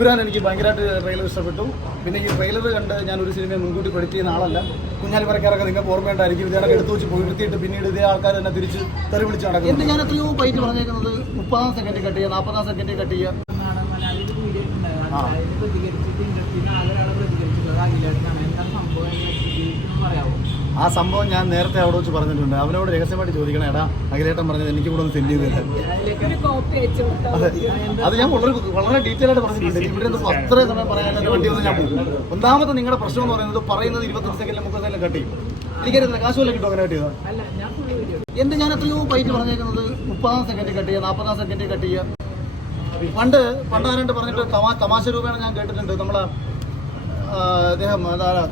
പുരാൻ എനിക്ക് ഭയങ്കരമായിട്ട് ട്രെയിലർ ഇഷ്ടപ്പെട്ടു. പിന്നെ ഈ ട്രെയിലർ കണ്ട് ഞാൻ ഒരു സിനിമയെ മുൻകൂട്ടി പ്രൊഡിക്റ്റ് ചെയ്യുന്ന ആളല്ല. കുഞ്ഞാലി പറക്കാരൊക്കെ നിങ്ങൾക്ക് ഓർമ്മയുണ്ടായിരിക്കും. ഇതേടൊക്കെ എടുത്തു വെച്ച് പൊരുത്തിയിട്ട് പിന്നീട് ഇതേ ആൾക്കാർ തന്നെ തിരിച്ച് തെറി വിളിച്ച് എന്ത് നടക്കുന്നു ഞാൻ എത്രയോ പൈറ്റ് പറഞ്ഞേക്കുന്നത്. മുപ്പതാം സെക്കൻഡ് കട്ട് ചെയ്യുക നാൽപ്പതാം സെക്കൻഡ് കട്ട് ചെയ്യുക. ആ സംഭവം ഞാൻ നേരത്തെ അവിടെ വെച്ച് പറഞ്ഞിട്ടുണ്ട്. അവനോട് രഹസ്യമായിട്ട് ചോദിക്കണം എടാ അഖിലേട്ടൻ പറഞ്ഞത് എനിക്ക് കൂടെ ഒന്ന് സെൻഡ് ചെയ്ത് അതെ. അത് ഞാൻ വളരെ വളരെ ഡീറ്റെയിൽ ആയിട്ട് പറഞ്ഞിട്ടുണ്ട്. ഇവിടെ അത്രയും അത്ര സമയം പറയാൻ വേണ്ടി ഞാൻ പോകും. ഒന്നാമത്തെ നിങ്ങളുടെ പ്രശ്നം എന്ന് പറയുന്നത് പറയുന്നത് ഇരുപത്തഞ്ച് സെക്കൻഡിൽ മുപ്പത് സെക്കൻഡിൽ കട്ട് ചെയ്യും. എനിക്കറിയില്ല കാശ് വല്ലതും കിട്ടും അങ്ങനെ കട്ട് ചെയ്താൽ അല്ല ഞാൻ ഫുൾ വീഡിയോ എന്ത് ഞാൻ എത്രയോ പൈറ്റ് പറഞ്ഞേക്കുന്നത് മുപ്പതാം സെക്കൻഡിൽ കട്ട് ചെയ്യുക നാൽപ്പതാം സെക്കൻഡിൽ കട്ട് ചെയ്യുക. പണ്ട് പണ്ട് ആരാണ്ട് പറഞ്ഞിട്ട് തമാശ രൂപേണ ഞാൻ കേട്ടിട്ടുണ്ട്. നമ്മളെ അദ്ദേഹം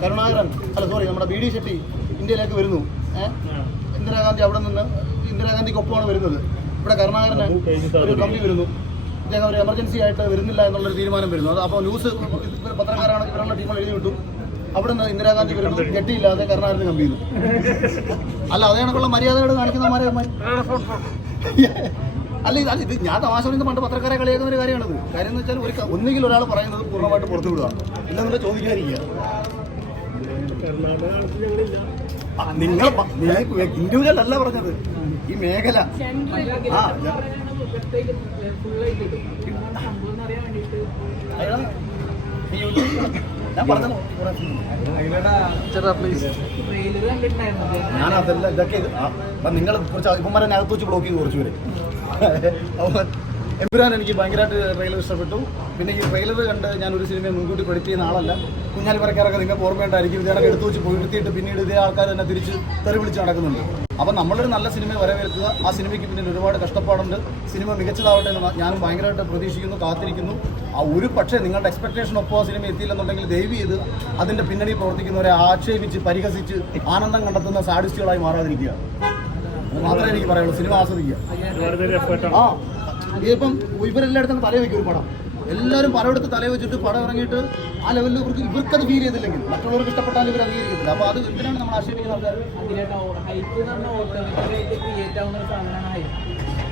കരുണാകരൻ. അല്ല സോറി നമ്മുടെ ബി ഡി ഷെട്ടി ഇന്ത്യയിലേക്ക് വരുന്നു. ഏഹ് ഇന്ദിരാഗാന്ധി അവിടെ നിന്ന് ഇന്ദിരാഗാന്ധിക്കൊപ്പമാണ് വരുന്നത്. ഇവിടെ കരുണാകരന് ഒരു കമ്പി വരുന്നു. അദ്ദേഹം ഒരു എമർജൻസി ആയിട്ട് വരുന്നില്ല എന്നുള്ളൊരു തീരുമാനം വരുന്നു. അത് അപ്പോൾ ന്യൂസ് പത്രക്കാരാണ് ഇവരുള്ള ടീമുകൾ എഴുതി വിട്ടു അവിടെ നിന്ന് ഇന്ദിരാഗാന്ധി വരുന്നു. കെട്ടിയില്ലാതെ കരുണാകരന് കമ്പി ചെയ്യുന്നു. അല്ല അതേ കണക്കുള്ള മര്യാദയോട് കാണിക്കുന്നമാരെ അല്ല ഇത് അല്ല ഇത് ഞാൻ തമാശ പറയുന്നത് പണ്ട് പത്രക്കാരെ കളിയാക്കുന്ന ഒരു കാര്യമാണത്. കാര്യം എന്ന് വെച്ചാൽ ഒരു ക- ഒന്നുകിൽ ഒരാൾ പറയുന്നത് പൂർണമായിട്ട് പുറത്തു വിടുക. ഇല്ലെന്നുള്ള ചോദിക്കാതിരിക്കുക. ആ, നിങ്ങൾ ഇൻഡിവിജ്വൽ അല്ല പറഞ്ഞത്. ഈ മേഖല. ആ, ഞാൻ- അയാളാ, ഈ പറഞ്ഞത് അതല്ല ഇതൊക്കെ ഇത് ആ, അപ്പൊ നിങ്ങൾ കുറച്ച് ഇപ്പന്മാരെ അകത്ത് വെച്ച് ബ്ലോക്ക് ചെയ്ത് കുറച്ച് പേര് എമ്പുരാൻ എനിക്ക് ഭയങ്കരമായിട്ട് ട്രെയിലർ ഇഷ്ടപ്പെട്ടു. പിന്നെ ഈ ട്രെയിലർ കണ്ട് ഞാൻ ഒരു സിനിമയെ മുൻകൂട്ടി പ്രൊഡിക്റ്റ് ആളല്ല. കുഞ്ഞാലി പറക്കാരൊക്കെ നിങ്ങൾക്ക് ഓർമ്മയുണ്ടായിരിക്കും ഇതേടെ എടുത്തു വെച്ച് പൊരുത്തിയിട്ട് പിന്നീട് ഇതേ ആൾക്കാർ തന്നെ തിരിച്ച് തെറി വിളിച്ച് നടക്കുന്നുണ്ട്. അപ്പം നമ്മളൊരു നല്ല സിനിമയെ വരവേൽക്കുക. ആ സിനിമയ്ക്ക് പിന്നിൽ ഒരുപാട് കഷ്ടപ്പാടുണ്ട്. സിനിമ മികച്ചതാവട്ടെ എന്ന് ഞാനും ഭയങ്കരമായിട്ട് പ്രതീക്ഷിക്കുന്നു കാത്തിരിക്കുന്നു. ആ ഒരു പക്ഷേ നിങ്ങളുടെ എക്സ്പെക്ടേഷൻ ഒപ്പം ആ സിനിമ എത്തിയില്ലെന്നുണ്ടെങ്കിൽ ദയവ് ചെയ്ത് അതിന്റെ പിന്നണി പ്രവർത്തിക്കുന്നവരെ ആക്ഷേപിച്ച് പരിഹസിച്ച് ആനന്ദം കണ്ടെത്തുന്ന സാഡിസ്റ്റുകളായി മാറാതിരിക്കുക. അത് മാത്രമേ എനിക്ക് പറയുള്ളൂ സിനിമ ആസ്വദിക്കുക. ആ ഇപ്പം ഇവരെല്ലായിടത്തും തല വയ്ക്കും ഒരു പടം. എല്ലാവരും പടം എടുത്ത് തല വെച്ചിട്ട് പടം ഇറങ്ങിയിട്ട് ആ ലെവലിൽ ഇവർക്ക് ഇവർക്കത് ഫീൽ ചെയ്തില്ലെങ്കിൽ മറ്റുള്ളവർക്ക് ഇഷ്ടപ്പെട്ടാലും ഇവർ അംഗീകരിക്കത്തില്ല അപ്പോൾ അത് എന്തിനാണ് നമ്മൾ ആക്ഷേപിക്കുന്ന ആൾക്കാർ?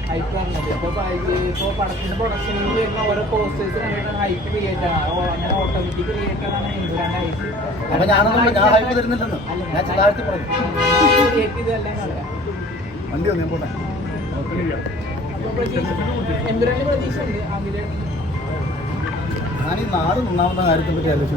ഹൈപ്പ് പറഞ്ഞത് ഇപ്പോൾ ഇപ്പോൾ പടത്തിന്റെ പ്രൊഡക്ഷനിൽ വരുന്ന ഓരോ പോസ്റ്റേഴ്സ് കണ്ടിട്ടാണ് ഹൈപ്പ് ക്രിയേറ്റ് ആണ് അങ്ങനെ ഓട്ടോമാറ്റിക് ക്രിയേറ്റ് ആണ് ഇന്ദ്രാന്റെ ഹൈപ്പ് ക്രിയേറ്റ് വണ്ടി വന്നു ഞാൻ പോട്ടെ. ഞാൻ നാട് നന്നാവുന്ന കാര്യത്തെ പറ്റി ആലോചിച്ചു